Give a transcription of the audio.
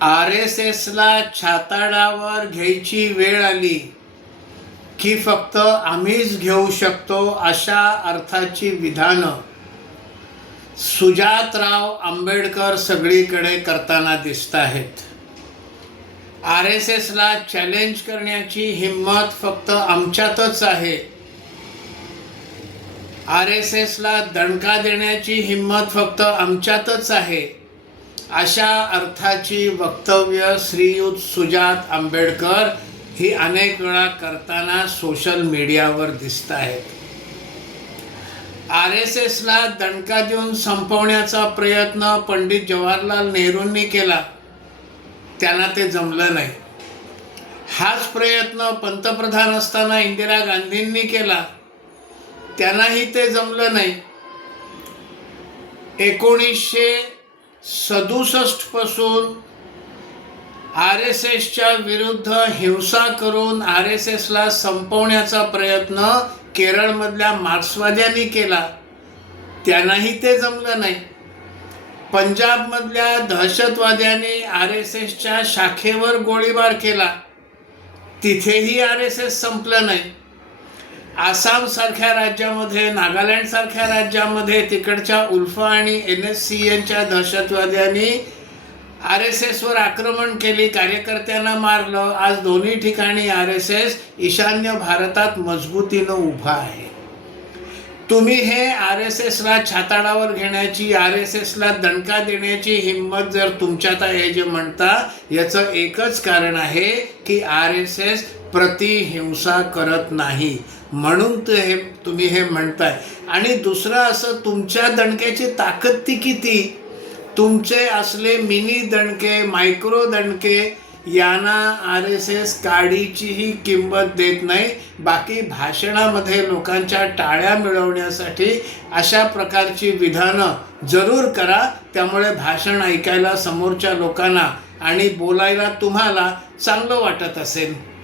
RSSला छाताडावर घ्यायची वेळ आली की फक्त आम्हीच घेऊ शकतो अशा अर्थाची विधानं सुजातराव आंबेडकर सगळीकडे करताना दिसत आहेत. RSSला चॅलेंज करण्याची हिम्मत फक्त आमच्यातच आहे. RSSला दणका देण्याची हिम्मत फक्त आमच्यातच आहे अशा अर्थाची वक्तव्य श्रीयुत सुजात आंबेडकर ही अनेक वेळा करताना सोशल मीडियावर दिसत आहेत. RSSला दणका देऊन संपवण्याचा प्रयत्न पंडित जवाहरलाल नेहरूंनी केला, त्यांना ते जमलं नाही. हाच प्रयत्न पंतप्रधान असताना इंदिरा गांधींनी केला, त्यांनाही ते जमलं नाही. 1967 पासून RSSच्या विरुद्ध हिंसा करून RSSला संपवण्याचा प्रयत्न केरळमधल्या मार्क्सवाद्यांनी केला, त्यांनाही ते जमलं नाही. पंजाबमधल्या दहशतवाद्यांनी RSSच्या शाखेवर गोळीबार केला, तिथेही RSS संपलं नाही. आसामसारख्या राज्यामध्ये, नागालँडसारख्या राज्यामध्ये तिकडच्या उल्फा आणि NSCNच्या दहशतवाद्यांनी RSSवर आक्रमण केली, कार्यकर्त्यांना मारलं. आज दोन्ही ठिकाणी RSS ईशान्य भारतात मजबूतीनं उभा आहे. तुम्ही हे RSSला छाताडावर घेण्याची, RSSला दणका देण्याची हिम्मत जर तुमच्यात आहे जे म्हणता, याचं एकच कारण आहे की RSS प्रतिहिंसा करत नाही, म्हणून तुम्ही हे म्हणताय. आणि दुसरं असं, तुमच्या दणक्याची ताकद ती किती? तुमचे असले मिनी दणके, मायक्रो दणके यांना RSS काडीचीही किंमत देत नाही. बाकी भाषणामध्ये लोकांच्या टाळ्या मिळवण्यासाठी अशा प्रकारची विधानं जरूर करा, त्यामुळे भाषण ऐकायला समोरच्या लोकांना आणि बोलायला तुम्हाला चांगलं वाटत असेल.